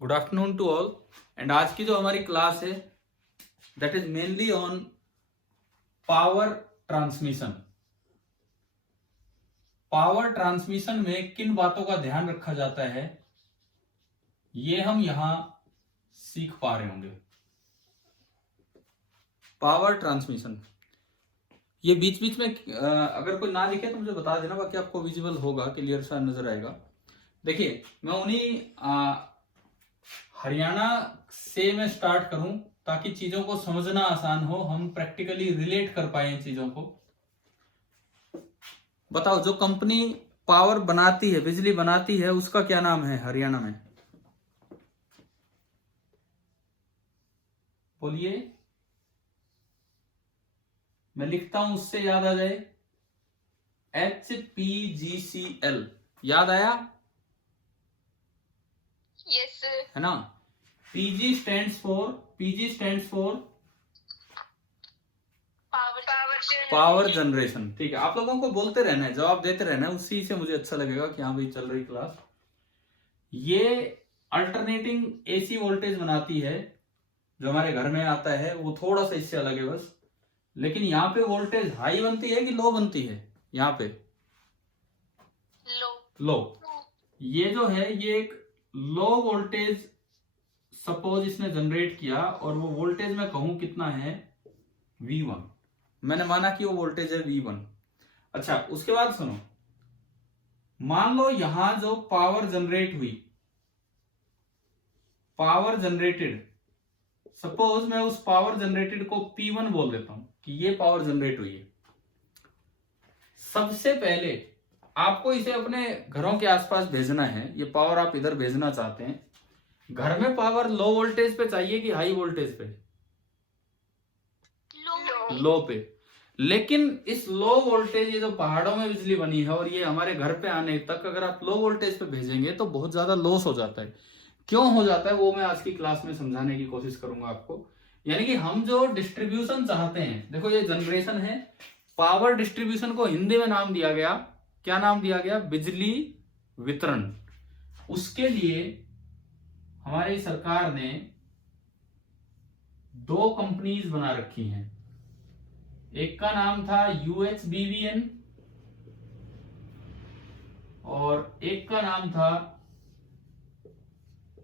Good afternoon to all. And आज की जो हमारी क्लास है that is mainly on power transmission. Power transmission में किन बातों का ध्यान रखा जाता है ये हम यहां सीख पा रहे होंगे। पावर ट्रांसमिशन, ये बीच बीच में अगर कोई ना दिखे तो मुझे बता देना, बाकी आपको विजिबल होगा, क्लियर सा नजर आएगा। देखिए मैं उन्हीं हरियाणा से मैं स्टार्ट करूं ताकि चीजों को समझना आसान हो, हम प्रैक्टिकली रिलेट कर पाए इन चीजों को। बताओ, जो कंपनी पावर बनाती है, बिजली बनाती है, उसका क्या नाम है हरियाणा में? बोलिए, मैं लिखता हूं उससे याद आ जाए। HPGCL, याद आया? Yes sir. है ना। PG stands for power generation. ठीक है, आप लोगों को बोलते रहना है, जवाब देते रहना है, उसी से मुझे अच्छा लगेगा कि हाँ भाई चल रही क्लास। ये अल्टरनेटिंग AC वोल्टेज बनाती है, जो हमारे घर में आता है वो थोड़ा सा इससे अलग है बस। लेकिन यहाँ पे वोल्टेज हाई बनती है कि लो बनती है? यहाँ पे लो। ये जो है ये एक लो वोल्टेज सपोज इसने जनरेट किया, और वो वोल्टेज मैं कहूं कितना है, V1। मैंने माना कि वो वोल्टेज है V1। अच्छा, उसके बाद सुनो, मान लो यहां जो पावर जनरेट हुई, पावर जनरेटेड, सपोज मैं उस पावर जनरेटेड को P1 बोल देता हूं कि ये पावर जनरेट हुई है। सबसे पहले आपको इसे अपने घरों के आसपास भेजना है। ये पावर आप इधर भेजना चाहते हैं, घर में पावर लो वोल्टेज पे चाहिए कि हाई वोल्टेज पे? लो पे। लेकिन इस लो वोल्टेज, ये जो पहाड़ों में बिजली बनी है और ये हमारे घर पे आने तक अगर आप लो वोल्टेज पे भेजेंगे तो बहुत ज्यादा लॉस हो जाता है। क्यों हो जाता है वो मैं आज की क्लास में समझाने की कोशिश करूंगा आपको। यानी कि हम जो डिस्ट्रीब्यूशन चाहते हैं, देखो ये जनरेशन है, पावर डिस्ट्रीब्यूशन को हिंदी में नाम दिया गया, क्या नाम दिया गया? बिजली वितरण। उसके लिए हमारी सरकार ने दो कंपनीज बना रखी हैं। एक का नाम था UHBVN और एक का नाम था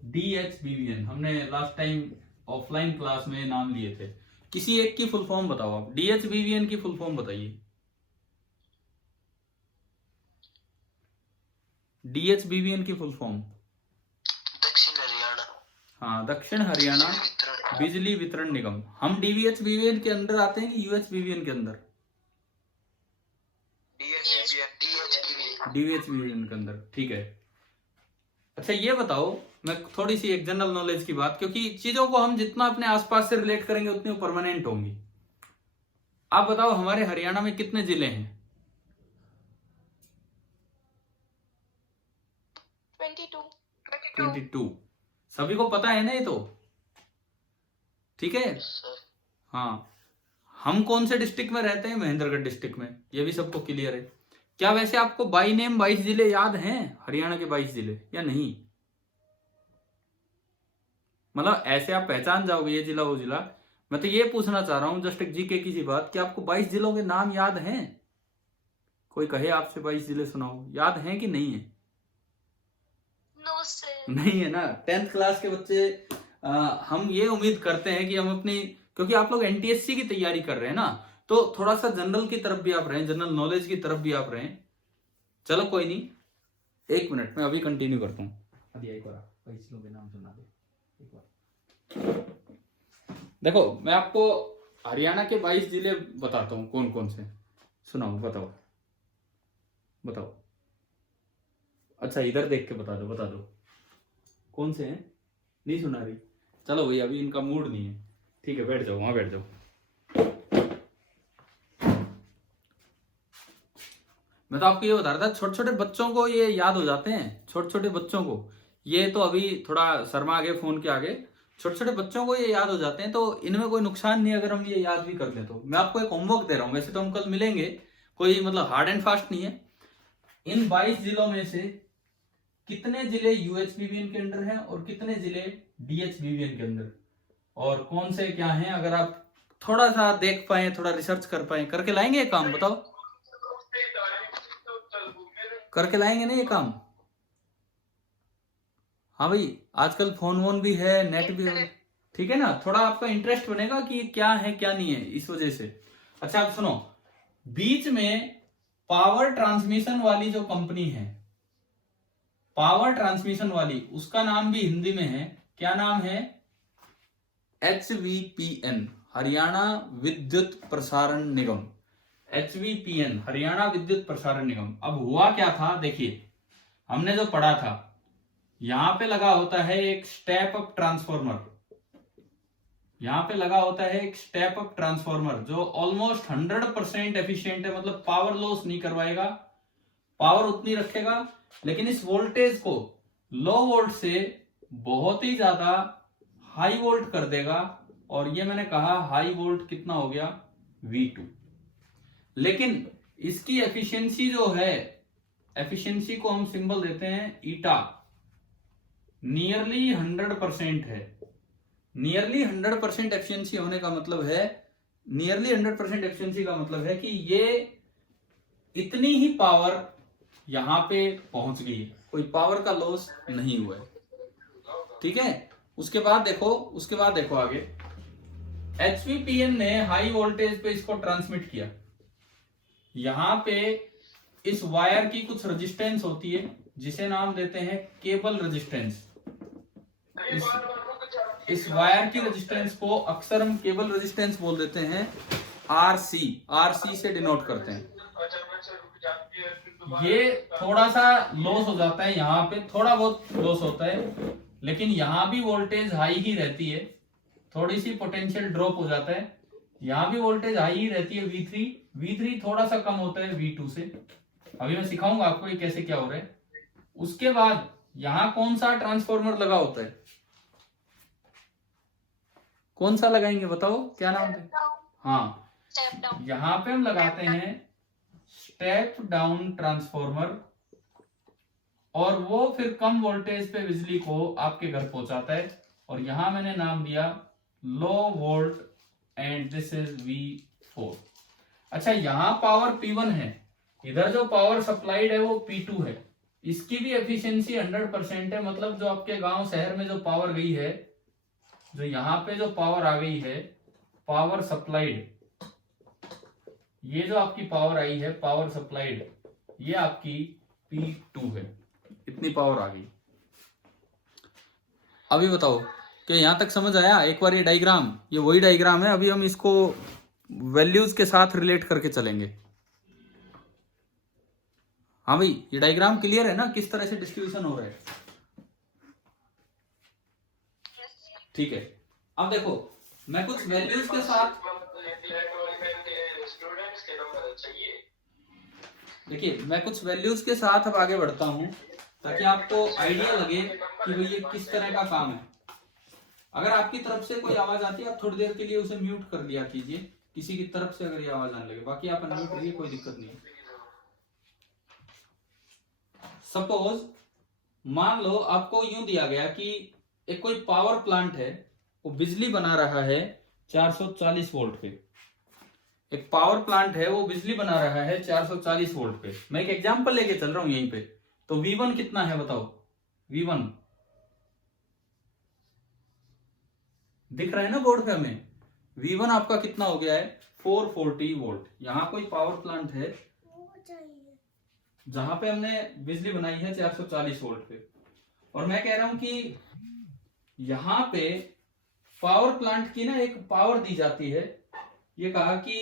DHBVN। हमने लास्ट टाइम ऑफलाइन क्लास में नाम लिए थे। किसी एक की फुल फॉर्म बताओ आप। DHBVN की फुल फॉर्म बताइए। DHBVN की फुल फॉर्म? दक्षिण हरियाणा। हाँ, दक्षिण हरियाणा बिजली वितरण निगम। हम DHBVN के अंदर आते हैं कि UHBVN के अंदर? DHBVN के अंदर, ठीक है। अच्छा ये बताओ, मैं थोड़ी सी एक जनरल नॉलेज की बात, क्योंकि चीजों को हम जितना अपने आसपास से रिलेट करेंगे उतनी परमानेंट होंगी। आप बताओ हमारे हरियाणा में कितने जिले हैं? 22। सभी को पता है ना ये तो? ठीक है। हाँ, हम कौन से डिस्ट्रिक्ट में रहते हैं? महेंद्रगढ़ डिस्ट्रिक्ट में, ये भी सबको क्लियर है। क्या वैसे आपको बाई नेम 22 जिले याद हैं, हरियाणा के 22 जिले, या नहीं? मतलब ऐसे आप पहचान जाओगे ये जिला वो जिला। मैं तो ये पूछना चाह रहा हूं, जस्ट एक जीके की सी बात, कि आपको 22 जिलों के नाम याद हैं? कोई कहे आपसे 22 जिले सुनाओ, याद हैं कि नहीं है? No sir. नहीं है ना। 10th क्लास के बच्चे, हम ये उम्मीद करते हैं कि हम अपनी, क्योंकि आप लोग NTSC की तैयारी कर रहे हैं ना, तो थोड़ा सा जनरल की तरफ भी आप रहें, जनरल नॉलेज की तरफ भी आप रहें। चलो कोई नहीं, एक मिनट मैं अभी कंटिन्यू करता हूँ। अभी एक बार 22 जिलों के नाम सुना दे एक बार। देखो मैं आपको हरियाणा के 22 जिले बताता हूँ कौन कौन से। सुनाओ, बताओ बताओ। अच्छा इधर देख के बता दो कौन से हैं। नहीं सुना रही? चलो भाई, अभी इनका मूड नहीं है, ठीक है, बैठ जाओ, वहां बैठ जाओ। मैं तो आपको ये बता रहा था, छोटे छोटे बच्चों को ये याद हो जाते हैं, छोटे छोटे बच्चों को। ये तो अभी थोड़ा शर्मा गए फोन के आगे, छोटे छोटे बच्चों को ये याद हो जाते हैं, तो इनमें कोई नुकसान नहीं अगर हम ये याद भी कर लें तो। मैं आपको एक होमवर्क दे रहा हूं, वैसे तो हम कल मिलेंगे, कोई मतलब हार्ड एंड फास्ट नहीं है। इन 22 जिलों में से कितने जिले यूएचवीबीएन के अंडर हैं और कितने जिले डीएचवीबीएन के अंदर, और कौन से क्या हैं। अगर आप थोड़ा सा देख पाए, थोड़ा रिसर्च कर पाए, करके लाएंगे ये काम, बताओ करके लाएंगे ना ये काम। हाँ भाई, आजकल फोन वोन भी है, नेट भी है, ठीक है ना, थोड़ा आपका इंटरेस्ट बनेगा कि क्या है क्या नहीं है, इस वजह से। अच्छा आप सुनो, बीच में पावर ट्रांसमिशन वाली जो कंपनी है, पावर ट्रांसमिशन वाली, उसका नाम भी हिंदी में है, क्या नाम है, HVPN, हरियाणा विद्युत प्रसारण निगम, HVPN, हरियाणा विद्युत प्रसारण निगम। अब हुआ क्या था, देखिए हमने जो पढ़ा था, यहां पे लगा होता है एक स्टेप अप ट्रांसफॉर्मर, यहां पे लगा होता है एक स्टेप अप ट्रांसफॉर्मर जो ऑलमोस्ट 100% एफिशिएंट है, मतलब पावर लॉस नहीं करवाएगा, पावर उतनी रखेगा, लेकिन इस वोल्टेज को लो वोल्ट से बहुत ही ज्यादा हाई वोल्ट कर देगा। और ये मैंने कहा हाई वोल्ट कितना हो गया, V2। लेकिन इसकी एफिशिएंसी जो है, एफिशिएंसी को हम सिंबल देते हैं ईटा, नियरली 100% है। नियरली 100% एफिशिएंसी होने का मतलब है, नियरली 100% एफिशिएंसी का मतलब है कि ये इतनी ही पावर यहां पे पहुंच गई है, कोई पावर का लॉस नहीं हुआ है, ठीक है। उसके बाद देखो आगे, HVPN ने हाई वोल्टेज पे इसको ट्रांसमिट किया। यहां पे इस वायर की कुछ रेजिस्टेंस होती है जिसे नाम देते हैं केबल रेजिस्टेंस। इस वायर की रेजिस्टेंस को अक्सर हम केबल रेजिस्टेंस बोल देते हैं, RC से डिनोट करते हैं। ये थोड़ा सा लॉस हो जाता है, यहाँ पे थोड़ा बहुत लॉस होता है, लेकिन यहाँ भी वोल्टेज हाई ही रहती है, थोड़ी सी पोटेंशियल ड्रॉप हो जाता है, यहाँ भी वोल्टेज हाई ही रहती है, V3 थोड़ा सा कम होता है V2 से। अभी मैं सिखाऊंगा आपको ये कैसे क्या हो रहा है। उसके बाद यहाँ कौन सा ट्रांसफॉर्मर लगा होता है, कौन सा लगाएंगे बताओ, क्या नाम है? हाँ, स्टेप डाउन। यहाँ पे हम लगाते हैं स्टेप डाउन ट्रांसफॉर्मर, और वो फिर कम वोल्टेज पे बिजली को आपके घर पहुंचाता है। और यहां मैंने नाम दिया low volt, and this is V4। अच्छा, यहां पावर P1 है, इधर जो पावर सप्लाइड है वो P2 है। इसकी भी एफिशिएंसी 100% है, मतलब जो आपके गांव शहर में जो पावर गई है, जो यहाँ पे जो पावर आ गई है, पावर सप्लाइड, ये जो आपकी पावर आई है पावर सप्लाइड, ये आपकी P2 है, इतनी पावर आ गई। अभी बताओ कि यहां तक समझ आया? एक बार ये डायग्राम, ये वही डायग्राम है, अभी हम इसको वैल्यूज के साथ रिलेट करके चलेंगे। हाँ भाई, ये डायग्राम क्लियर है ना, किस तरह से डिस्ट्रीब्यूशन हो रहा है? ठीक है, अब देखो मैं कुछ वैल्यूज के साथ, देखिए मैं कुछ वैल्यूज के साथ अब आगे बढ़ता हूं ताकि आपको आइडिया लगे कि भाई ये किस तरह का काम है। अगर आपकी तरफ से कोई आवाज आती है, आप थोड़ी देर के लिए उसे म्यूट कर लिया कीजिए, किसी की तरफ से अगर ये आवाज आने लगे, बाकी आप अनम्यूट करिए, कोई दिक्कत नहीं है। सपोज मान लो आपको यूं दिया गया कि एक कोई पावर प्लांट है, वो बिजली बना रहा है 440 वोल्ट पे। एक पावर प्लांट है, वो बिजली बना रहा है 440 वोल्ट पे। मैं एक एग्जांपल लेके चल रहा हूं यहीं पे। तो V1 कितना है बताओ? V1 दिख रहा है ना बोर्ड पे हमें? V1 आपका कितना हो गया है? 440 वोल्ट। यहां कोई पावर प्लांट है जहां पे हमने बिजली बनाई है 440 वोल्ट पे, और मैं कह रहा हूं कि यहां पे पावर प्लांट की ना एक पावर दी जाती है। ये कहा कि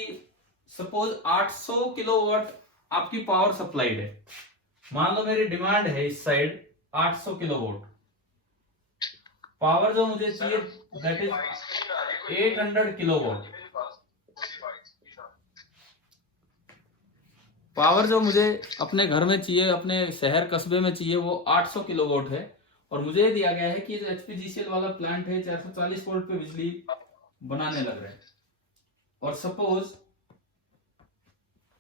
सपोज 800 किलोवाट आपकी पावर सप्लाइड है। मान लो मेरी डिमांड है इस साइड 800 किलोवाट, पावर जो मुझे चाहिए दैट इज 800 किलोवाट। पावर जो मुझे अपने घर में चाहिए, अपने शहर कस्बे में चाहिए, वो 800 किलोवाट है। और मुझे दिया गया है कि जो HPGCL वाला प्लांट है 440 वोल्ट पे बिजली बनाने लग रहा है। और सपोज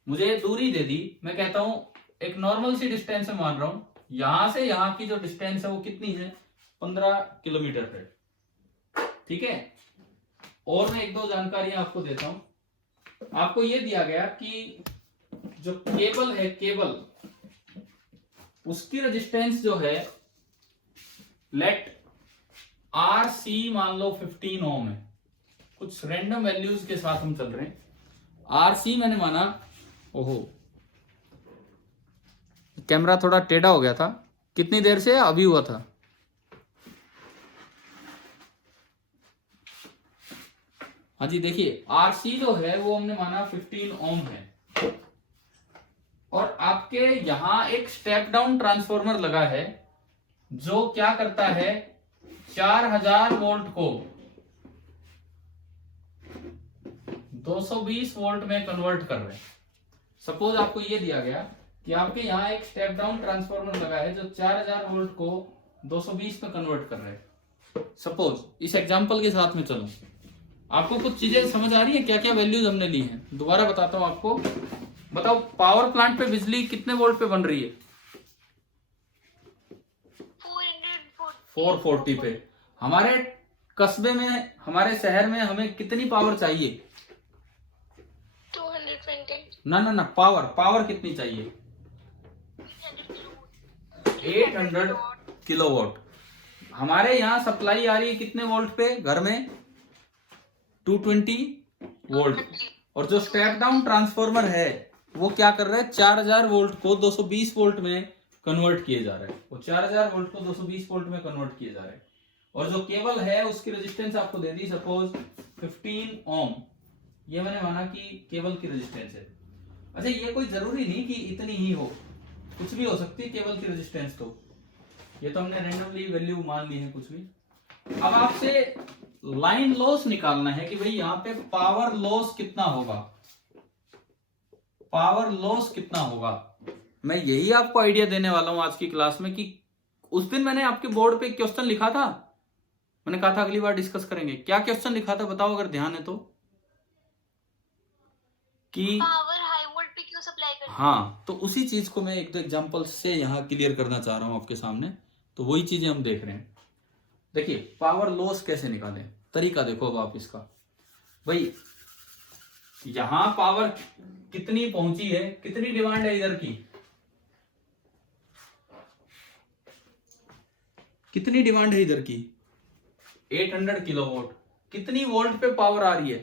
मुझे दूरी दे दी, मैं कहता हूं एक नॉर्मल सी डिस्टेंस में मान रहा हूं यहां से यहां की जो डिस्टेंस है वो कितनी है, 15 किलोमीटर है। ठीक है, और मैं एक दो जानकारियां आपको देता हूं। आपको ये दिया गया कि जो केबल है, केबल उसकी रेजिस्टेंस जो है, लेट आर सी मान लो 15 ओम है, कुछ रैंडम वैल्यूज के साथ हम चल रहे हैं। आर सी मैंने माना, ओहो कैमरा थोड़ा टेढ़ा हो गया था, कितनी देर से अभी हुआ था, हाँ जी देखिए आरसी जो है वो हमने माना 15 ओम है, और आपके यहां एक स्टेप डाउन ट्रांसफॉर्मर लगा है जो क्या करता है, 4000 वोल्ट को 220 वोल्ट में कन्वर्ट कर रहे हैं। सपोज आपको ये दिया गया कि आपके यहाँ एक स्टेप डाउन ट्रांसफॉर्मर लगा है जो 4000 वोल्ट को 220 में कन्वर्ट कर रहे हैं। सपोज इस एग्जांपल के साथ में चलो, आपको कुछ चीजें समझ आ रही है, क्या क्या वैल्यूज हमने ली हैं, दोबारा बताता हूं आपको। बताओ पावर प्लांट पे बिजली कितने वोल्ट पे बन रही है, 440 पे। हमारे कस्बे में, हमारे शहर में हमें कितनी पावर चाहिए, 220 ना पावर कितनी चाहिए, 800 किलोवाट। हमारे यहाँ सप्लाई आ रही है कितने वोल्ट पे घर में, 220 वोल्ट। और जो स्टेप डाउन ट्रांसफॉर्मर है वो क्या कर रहा है, 4000 वोल्ट को 220 वोल्ट में कन्वर्ट किए जा रहा है, वो 4000 वोल्ट को 220 वोल्ट में कन्वर्ट किए जा रहे हैं। और जो केबल है उसकी रेजिस्टेंस आपको दे दी सपोज 15 ओम, ये मैंने माना कि केबल की रेजिस्टेंस है। अच्छा ये कोई जरूरी नहीं कि इतनी ही हो, कुछ भी हो सकती है केबल की रेजिस्टेंस, तो ये तो हमने रैंडमली वैल्यू मान ली है कुछ भी। अब आपसे लाइन लॉस निकालना है कि भाई यहाँ पे पावर लॉस कितना होगा, पावर लॉस कितना होगा। मैं यही आपको आइडिया देने वाला हूं आज की क्लास में, कि उस दिन मैंने आपके बोर्ड पे क्वेश्चन लिखा था, मैंने कहा था अगली बार डिस्कस करेंगे। क्या क्वेश्चन लिखा था बताओ अगर ध्यान है तो, कि पावर हाई वोल्ट पे क्यों सप्लाई करती है? हाँ, तो उसी चीज को मैं एक दो एग्जांपल से यहाँ क्लियर करना चाह रहा हूं आपके सामने। तो वही चीजें हम देख रहे हैं। देखिए पावर लॉस कैसे निकालें, तरीका देखो अब आप इसका। भाई यहां पावर कितनी पहुंची है, कितनी डिमांड है इधर की, कितनी डिमांड है इधर की, 800 किलोवाट। कितनी वोल्ट पे पावर आ रही है,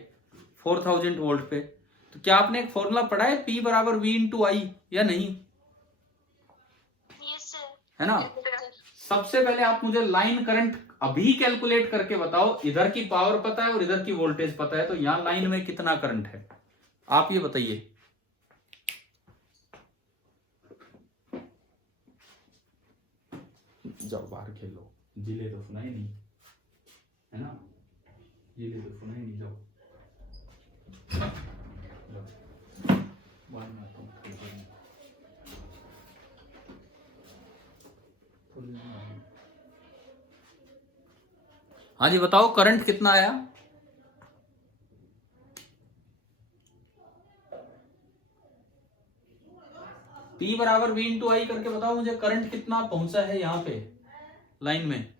4000 वोल्ट पे। तो क्या आपने एक फॉर्मूला पढ़ा है, P बराबर V इंटू आई, या नहीं, यस सर। है ना। सबसे पहले आप मुझे लाइन करंट अभी कैलकुलेट करके बताओ, इधर की पावर पता है और इधर की वोल्टेज पता है, तो यहां लाइन में कितना करंट है, आप ये बताइए। जाओ बाहर खेलो, जिले तो सुना ही नहीं, है ना, जिले तो सुना ही नहीं, जाओ बाद में आता हूँ। हाँ जी बताओ करंट कितना आया, P बराबर V इंटू आई करके बताओ मुझे करंट कितना पहुंचा है यहाँ पे लाइन में।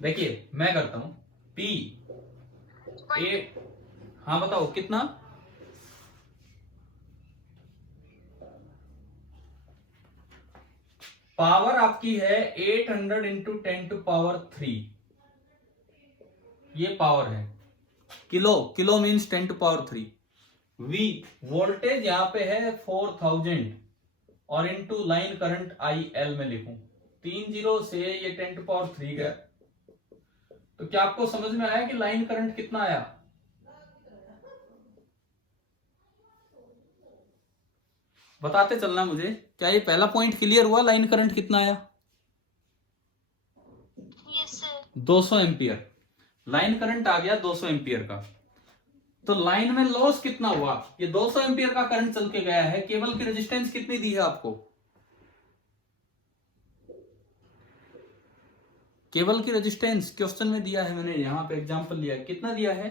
देखिए मैं करता हूं P ए, हाँ बताओ कितना, पावर आपकी है 800 इंटू 10 टू पावर 3, ये पावर है। Kilo, kilo means 10 to power 3। V voltage यहां पे है 4000, और इंटू लाइन करंट IL में लिखूं 30 से ये 10 टू पावर 3 का। तो क्या आपको समझ में आया कि लाइन करंट कितना आया, बताते चलना मुझे। क्या ये पहला पॉइंट क्लियर हुआ, लाइन करंट कितना आया, yes sir. 200 ampere line current आ गया, 200 एम्पियर का। तो लाइन में लॉस कितना हुआ, ये 200 एम्पियर का करंट चल के गया है। केबल की रेजिस्टेंस कितनी दी है आपको, केबल की रेजिस्टेंस क्वेश्चन में दिया है, मैंने यहां पे एग्जांपल लिया है, कितना दिया है,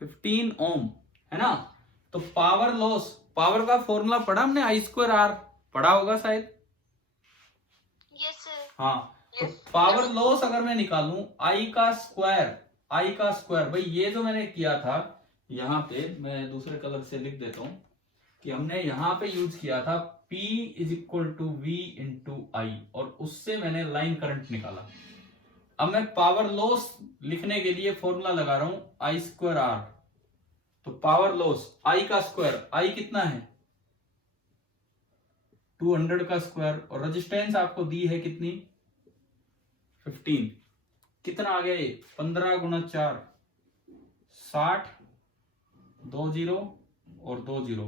15 ओम, है ना। तो पावर लॉस, पावर का फॉर्मूला पढ़ा हमने, आई स्क्वायर आर, पढ़ा होगा शायद। Yes, sir. हाँ, तो पावर लॉस अगर मैं निकालूं आई का स्क्वायर, आई का स्क्वायर, भाई ये जो मैंने किया था यहाँ पे, मैं दूसरे कलर से लिख देता हूं कि हमने यहाँ पे यूज किया था P is equal to V into I, और उससे मैंने लाइन करंट निकाला। अब मैं पावर लॉस लिखने के लिए फॉर्मूला लगा रहा हूं आई स्क्वायर आर। तो पावर लॉस आई का स्क्वायर, आई कितना है 200 का स्क्वायर, और रेजिस्टेंस आपको दी है कितनी 15, कितना आ गया ये 15 गुना 4, 60, 2 जीरो और 2 जीरो,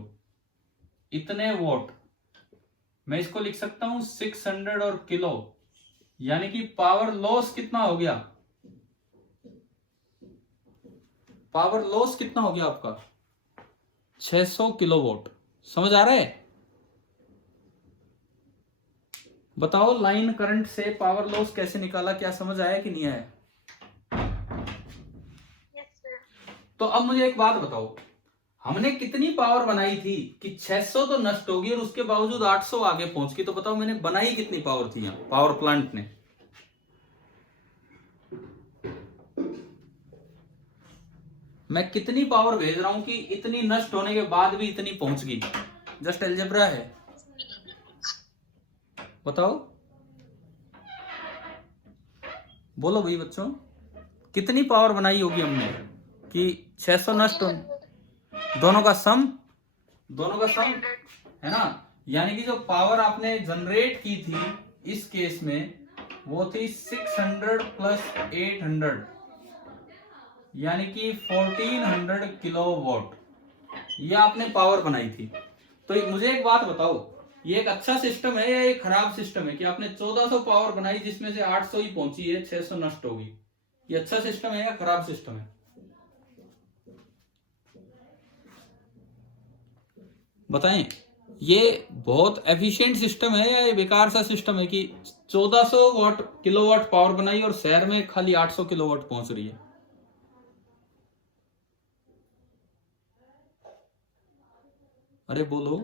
इतने वोट। मैं इसको लिख सकता हूं 600 और किलो, यानी कि पावर लॉस कितना हो गया, पावर लॉस कितना हो गया आपका 600 किलोवाट। समझ आ रहा है? बताओ लाइन करंट से पावर लॉस कैसे निकाला, क्या समझ आया कि नहीं आया? Yes, sir. तो अब मुझे एक बात बताओ, हमने कितनी पावर बनाई थी कि 600 तो नष्ट होगी और उसके बावजूद 800 आगे पहुंच गई। तो बताओ मैंने बनाई कितनी पावर थी यहां पावर प्लांट ने? मैं कितनी पावर भेज रहा हूं कि इतनी नष्ट होने के बाद भी इतनी पहुंच गई? जस्ट अलजेब्रा है, बताओ, बोलो भाई बच्चों, कितनी पावर बनाई होगी हमने कि 600 नष्ट हो, दोनों का सम, दोनों का सम, है ना। यानी कि जो पावर आपने जनरेट की थी इस केस में वो थी 600 प्लस 800, यानी कि 1400 किलोवाट, ये आपने पावर बनाई थी। तो मुझे एक बात बताओ, ये एक अच्छा सिस्टम है या एक खराब सिस्टम है कि आपने 1400 पावर बनाई जिसमें से 800 ही पहुंची है, 600 नष्ट होगी? ये अच्छा सिस्टम है या खराब सिस्टम है? बताएं, ये बहुत एफिशिएंट सिस्टम है या ये बेकार सा सिस्टम है कि 1400 वाट किलोवाट पावर बनाई और शहर में खाली 800 किलोवाट पहुंच रही है? अरे बोलो,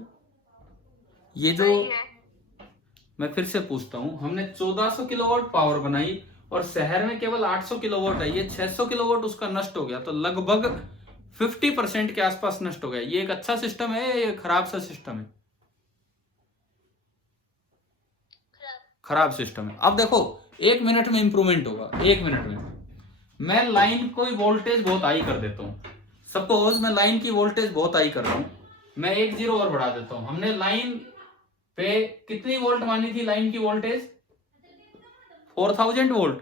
ये जो, सही है। मैं फिर से पूछता हूं, हमने 1400 किलोवाट पावर बनाई और शहर में केवल 800 किलोवाट है, ये 600 किलोवाट उसका नष्ट हो गया, तो लगभग 50% के आसपास नष्ट हो गया। ये एक अच्छा सिस्टम है या ये खराब सा सिस्टम है? खराब सिस्टम है। अब देखो 1 मिनट में इंप्रूवमेंट होगा, 1 मिनट में मैं लाइन को वोल्टेज बहुत हाई कर देता हूं। सपोज मैं लाइन की वोल्टेज बहुत हाई कर रहा हूं, मैं 1 जीरो और बढ़ा देता हूं। हमने लाइन पे कितनी वोल्ट मानी थी लाइन की वोल्टेज? 4000 वोल्ट।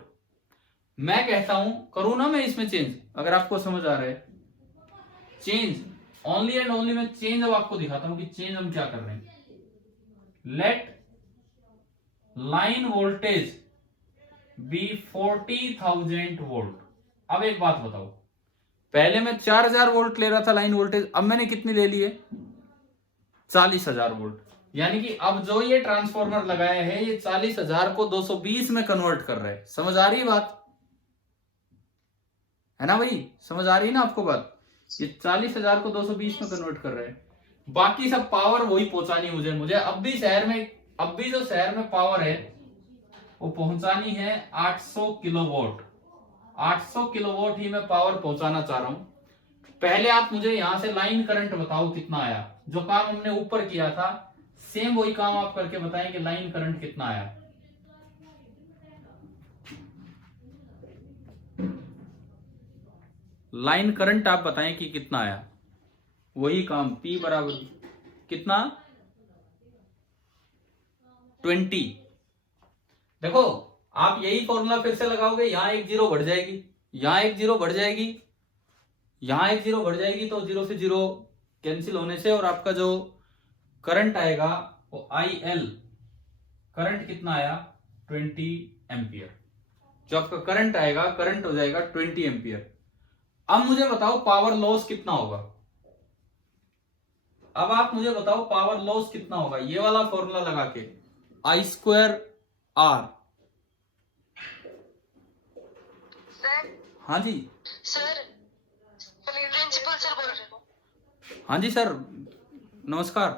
मैं कहता हूं, करूं ना मैं इसमें चेंज, अगर आपको समझ आ रहा है, चेंज ओनली एंड ओनली, मैं चेंज अब आपको दिखाता हूं कि चेंज हम क्या कर रहे हैं। Let line voltage be 40,000 volt. अब एक बात बताओ, पहले मैं 4000 वोल्ट ले रहा था लाइन वोल्टेज, अब मैंने कितनी ले ली है 40,000 वोल्ट। यानी कि अब जो ये ट्रांसफॉर्मर लगाया है ये 40,000 को 220 में कन्वर्ट कर रहा है। समझ आ रही है बात, है ना भाई? समझ आ रही है ना आपको बात? ये 40,000 को 220 में कन्वर्ट कर रहे हैं। बाकी सब पावर वही पहुंचानी मुझे अब भी शहर में, अब भी जो शहर में पावर है वो पहुंचानी है 800 किलोवाट। 800 किलोवाट ही मैं पावर पहुंचाना चाह रहा हूं। पहले आप मुझे यहां से लाइन करंट बताओ कितना आया। जो काम हमने ऊपर किया था सेम वही काम आप करके बताएं कि लाइन करंट कितना आया। लाइन करंट आप बताएं कि कितना आया, वही काम P बराबर कितना 20। देखो आप यही फॉर्मूला फिर से लगाओगे, यहां 1 जीरो बढ़ जाएगी, यहां 1 जीरो बढ़ जाएगी, यहां 1 जीरो बढ़ जाएगी, तो 0 से 0 कैंसिल होने से, और आपका जो करंट आएगा वो IL, करंट कितना आया 20 एम्पियर। जो आपका करंट आएगा, करंट हो जाएगा 20 एम्पियर। अब मुझे बताओ पावर लॉस कितना होगा। अब आप मुझे बताओ पावर लॉस कितना होगा, ये वाला फॉर्मूला लगा के, आई स्क्वायर आर। सर, हाँ जी सर प्रिंसिपल सर बोल रहे हो। हाँ जी सर, नमस्कार।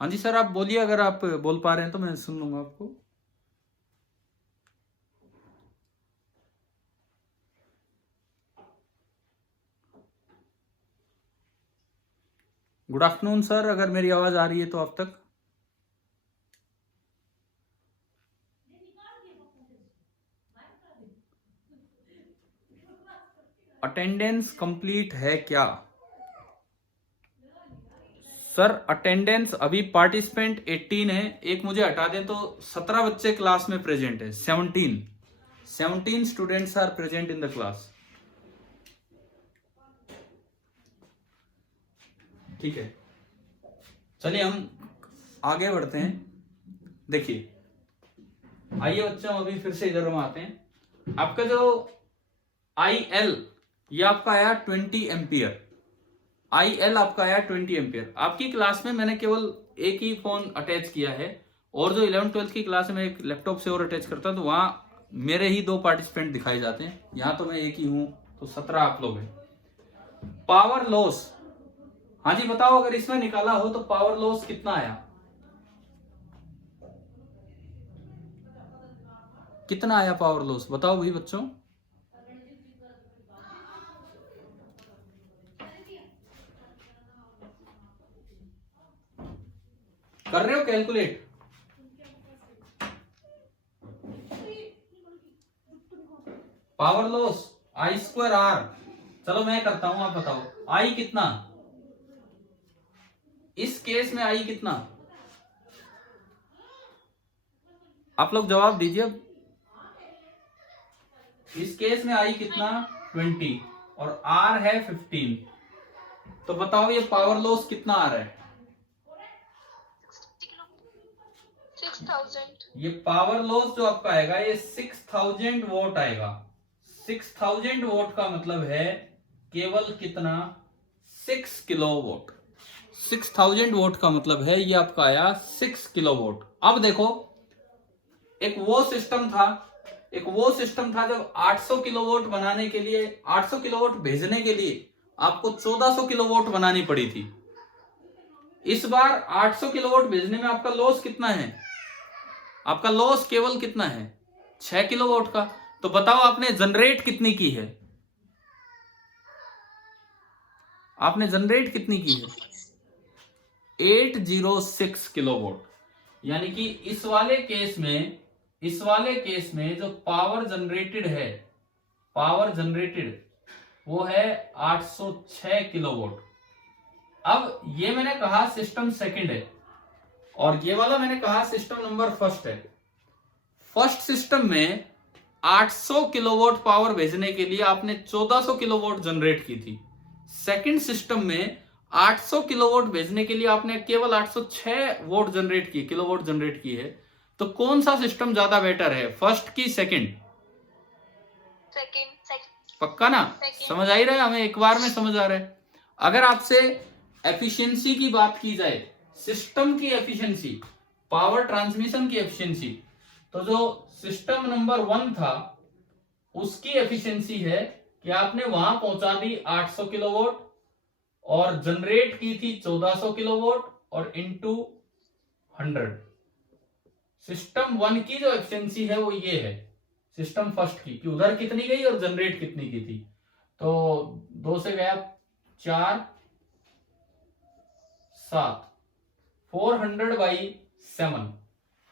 हाँ जी सर, आप बोलिए, अगर आप बोल पा रहे हैं तो मैं सुन लूंगा आपको। गुड आफ्टरनून सर, अगर मेरी आवाज आ रही है तो आप तक। अटेंडेंस कंप्लीट है क्या? सर अटेंडेंस अभी पार्टिसिपेंट 18 है, एक मुझे हटा दें तो 17 बच्चे क्लास में प्रेजेंट है। 17 students are present in the class. ठीक है, चलिए हम आगे बढ़ते हैं। देखिए, आइए बच्चों, अभी फिर से इधर हम आते हैं। आपका जो IL, ये आपका आया 20 एम्पियर। IL आपका आया 20 एम्पियर। आपकी क्लास में मैंने केवल एक ही फोन अटैच किया है, और जो 11th-12th की क्लास में एक लैपटॉप से और अटैच करता हूं तो वहां मेरे ही 2 पार्टिसिपेंट दिखाए जाते हैं। यहां तो मैं एक ही हूं, तो 17 आप लोग हैं। पावर लॉस, हाँ जी बताओ, अगर इसमें निकाला हो तो पावर लॉस कितना आया? कितना आया पावर लॉस, बताओ भाई बच्चों। कर रहे हो कैलकुलेट? पावर लॉस I²R, चलो मैं करता हूं, आप बताओ I कितना? इस केस में I कितना? आप लोग जवाब दीजिए। इस केस में I कितना? 20 और R है 15। तो बताओ ये पावर लॉस कितना आ रहा है? 6000। ये पावर लॉस जो आपका आएगा ये 6000 वोट आएगा। 6000 वोट का मतलब है केवल कितना? 6 किलोवाट। 6000 वोट का मतलब है ये आपका आया 6 किलोवाट। अब देखो, एक वो सिस्टम था जब 800 किलोवाट बनाने के लिए, 800 किलोवाट भेजने के लिए आपको 1400 किलोवाट बनानी पड़ी थी। इस बार 800 किलोवाट भेजने में आपका लॉस कितना है? आपका लॉस केवल कितना है? 6 किलोवाट का। तो बताओ आपने जनरेट कितनी की है? आपने जनरेट कितनी की है? 806 किलोवाट। यानी कि इस वाले केस में जो पावर जनरेटेड वो है 806 किलोवाट। अब ये मैंने कहा सिस्टम सेकंड है, और ये वाला मैंने कहा सिस्टम नंबर फर्स्ट है। फर्स्ट सिस्टम में 800 किलोवाट पावर भेजने के लिए आपने 1400 किलोवाट जनरेट की थी। सेकंड सिस्टम में 800 किलोवाट भेजने के लिए आपने केवल 806 किलोवाट जनरेट की है। तो कौन सा सिस्टम ज्यादा बेटर है, फर्स्ट की सेकंड? सेकंड। पक्का ना? समझ आ ही रहा है हमें, एक बार में समझ आ रहा है। अगर आपसे एफिशिएंसी की बात की जाए, सिस्टम की एफिशिएंसी, पावर ट्रांसमिशन की एफिशिएंसी, तो जो सिस्टम नंबर 1 था उसकी एफिशिएंसी है कि आपने वहां पहुंचा दी 800 किलोवाट और जनरेट की थी 1400 किलोवाट और इनटू 100। सिस्टम 1 की जो एफिशिएंसी है वो ये है सिस्टम फर्स्ट की, कि उधर कितनी गई और जनरेट कितनी की थी। तो 2 से गया 4, 7, 400/7,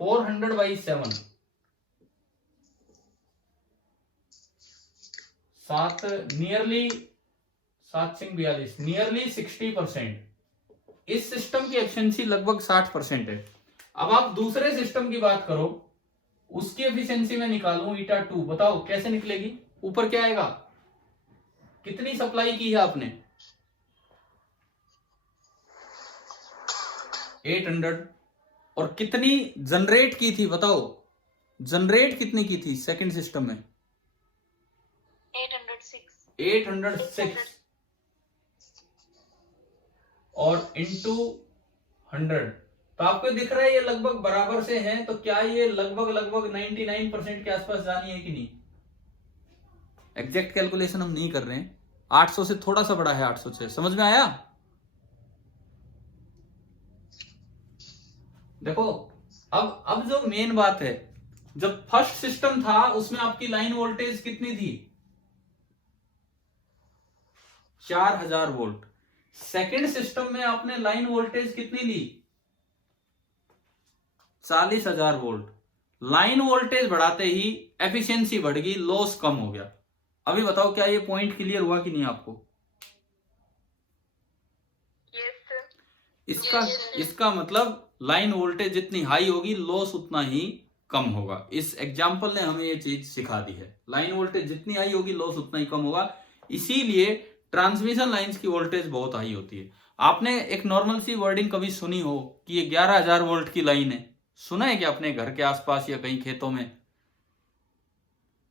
400/7, 7 नियरली 7×42 नियरली 60%। इस सिस्टम की एफिशिएंसी लगभग 60% है। अब आप दूसरे सिस्टम की बात करो, उसकी एफिशिएंसी में निकालूं 𝜂2, बताओ कैसे निकलेगी? ऊपर क्या आएगा? कितनी सप्लाई की है आपने? 800। और कितनी जनरेट की थी बताओ? जनरेट कितनी की थी सेकंड सिस्टम में? 806 और इनटू 100, तो आपको दिख रहा है ये लगभग बराबर से है, तो क्या ये लगभग 99% के आसपास जानी है कि नहीं? एग्जैक्ट कैलकुलेशन हम नहीं कर रहे हैं, 800 से थोड़ा सा बड़ा है 806। समझ में आया? देखो अब जो मेन बात है, जब फर्स्ट सिस्टम था उसमें आपकी लाइन वोल्टेज कितनी थी? 4000 वोल्ट। सेकेंड सिस्टम में आपने लाइन वोल्टेज कितनी ली? 40000 वोल्ट। लाइन वोल्टेज बढ़ाते ही एफिशिएंसी बढ़ गई, लॉस कम हो गया। अभी बताओ क्या ये पॉइंट क्लियर हुआ कि नहीं आपको? Yes sir. इसका मतलब लाइन वोल्टेज जितनी हाई होगी लॉस उतना ही कम होगा। इस एग्जाम्पल ने हमें ये चीज सिखा दी है, लाइन वोल्टेज जितनी हाई होगी लॉस उतना ही कम होगा। इसीलिए ट्रांसमिशन लाइंस की वोल्टेज बहुत हाई होती है। आपने एक नॉर्मल सी वर्डिंग कभी सुनी हो कि ये 11000 वोल्ट की लाइन है? सुना है कि अपने घर के आसपास या कहीं खेतों में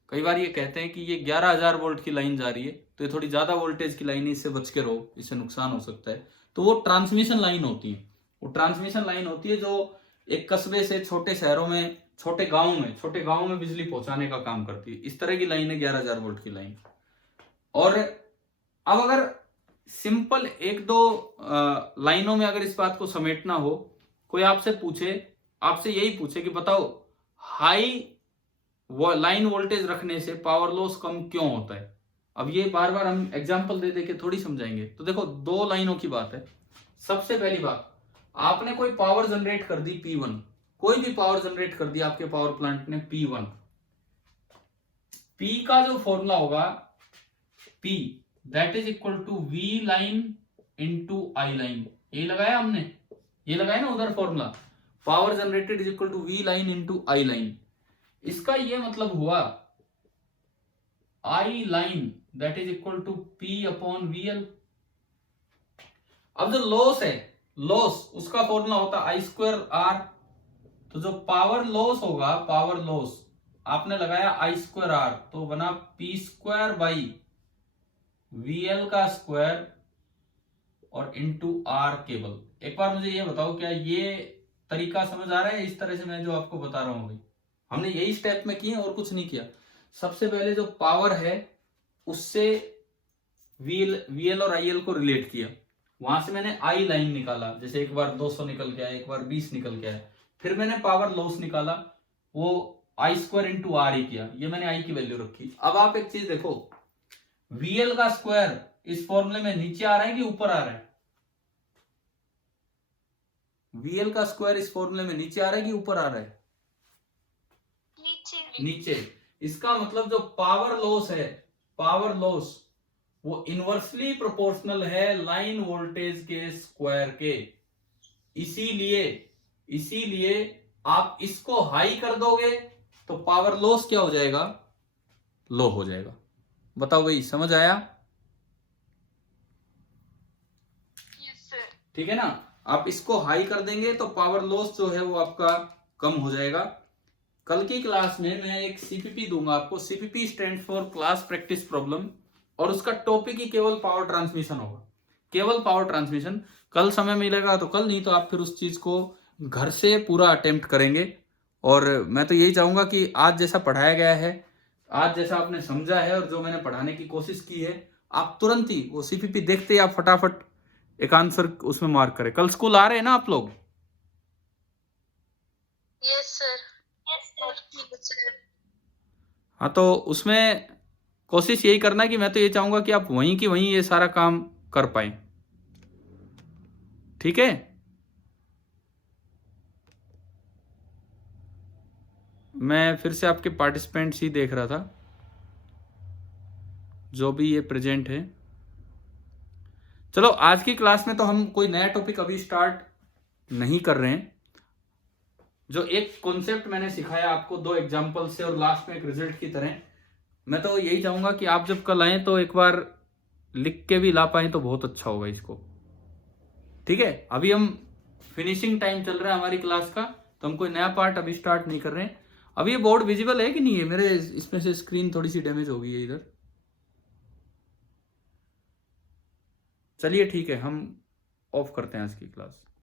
कई बार ये कहते हैं कि ये 11000 वोल्ट की लाइन जा रही है, तो ये थोड़ी ज्यादा वोल्टेज की लाइन है, इससे बच के रहो, इससे नुकसान हो सकता है। तो वो ट्रांसमिशन लाइन होती है। वो ट्रांसमिशन लाइन होती है जो एक कस्बे से छोटे शहरों में, छोटे गांव में बिजली पहुंचाने का काम करती है। इस तरह की लाइन है 11000 वोल्ट की लाइन। और अब अगर सिंपल एक दो लाइनों में अगर इस बात को समेटना हो, कोई आपसे यही पूछे कि बताओ हाई लाइन वोल्टेज रखने से पावर लॉस कम क्यों होता है? अब ये बार बार हम एग्जांपल दे के थोड़ी समझाएंगे। तो देखो दो लाइनों की बात है। सबसे पहली बात, आपने कोई पावर जनरेट कर दी P1, कोई भी पावर जनरेट कर दी आपके पावर प्लांट ने P1। P का जो फॉर्मूला होगा P that is equal to V line into I line. ये लगाया हमने, ये लगाया ना उधर formula, power generated is equal to V line into I line. इसका ये मतलब हुआ I line that is equal to P upon VL। अब जो लॉस है, लॉस उसका फॉर्मूला होता I स्क्वायर R। तो जो पावर लॉस होगा, पावर लॉस आपने लगाया I स्क्वायर R, तो बना P स्क्वायर बाई VL का स्क्वायर और इंटू R केबल। एक बार मुझे ये बताओ क्या ये तरीका समझ आ रहा है? इस तरह से मैं जो आपको बता रहा हूं, हमने यही स्टेप में किए और कुछ नहीं किया। सबसे पहले जो पावर है उससे VL और IL को रिलेट किया, वहां से मैंने I लाइन निकाला, जैसे एक बार 200 निकल के आया, एक बार 20 निकल के आया। फिर मैंने पावर लॉस निकाला, वो I स्क्वायर इंटू R ही किया, ये मैंने I की वैल्यू रखी। अब आप एक चीज देखो, VL का स्क्वायर इस फॉर्मूले में नीचे आ रहा है कि ऊपर आ रहा है? VL का स्क्वायर इस फॉर्मूले में नीचे आ रहा है कि ऊपर आ रहा है? नीचे। इसका मतलब जो पावर लॉस है, पावर लॉस वो इनवर्सली प्रोपोर्शनल है लाइन वोल्टेज के स्क्वायर के। इसीलिए आप इसको हाई कर दोगे तो पावर लॉस क्या हो जाएगा? लो हो जाएगा। बताओ भाई, समझ आया? Yes sir. ठीक है ना? आप इसको हाई कर देंगे तो पावर लॉस जो है वो आपका कम हो जाएगा। कल की क्लास में मैं एक CPP दूंगा आपको। CPP stand for class practice problem, और उसका टॉपिक ही केवल पावर ट्रांसमिशन होगा, केवल पावर ट्रांसमिशन। कल समय मिलेगा तो कल, नहीं तो आप फिर उस चीज को घर से पूरा अटेम्प्ट करेंगे। और मैं तो यही चाहूंगा कि आज जैसा पढ़ाया गया है, आज जैसा आपने समझा है और जो मैंने पढ़ाने की कोशिश की है, आप तुरंत ही वो CPP देखते ही आप फटाफट एक आंसर उसमें मार्क करें। कल स्कूल आ रहे हैं ना आप लोग? Yes sir. ठीक है सर। हाँ, तो उसमें कोशिश यही करना है कि मैं तो ये चाहूंगा कि आप वहीं की वहीं ये सारा काम कर पाए। ठीक है? मैं फिर से आपके पार्टिसिपेंट्स ही देख रहा था, जो भी ये प्रेजेंट है। चलो आज की क्लास में तो हम कोई नया टॉपिक अभी स्टार्ट नहीं कर रहे हैं। जो एक कॉन्सेप्ट मैंने सिखाया आपको 2 एग्जांपल से और लास्ट में एक रिजल्ट की तरह, मैं तो यही चाहूंगा कि आप जब कल आए तो एक बार लिख के भी ला पाए तो बहुत अच्छा होगा इसको। ठीक है? अभी हम फिनिशिंग टाइम चल रहा है हमारी क्लास का, तो हम कोई नया पार्ट अभी स्टार्ट नहीं कर रहे हैं। अभी ये बोर्ड विजिबल है कि नहीं है? मेरे इसमें से स्क्रीन थोड़ी सी डैमेज हो गई है इधर। चलिए ठीक है, हम ऑफ करते हैं आज की क्लास।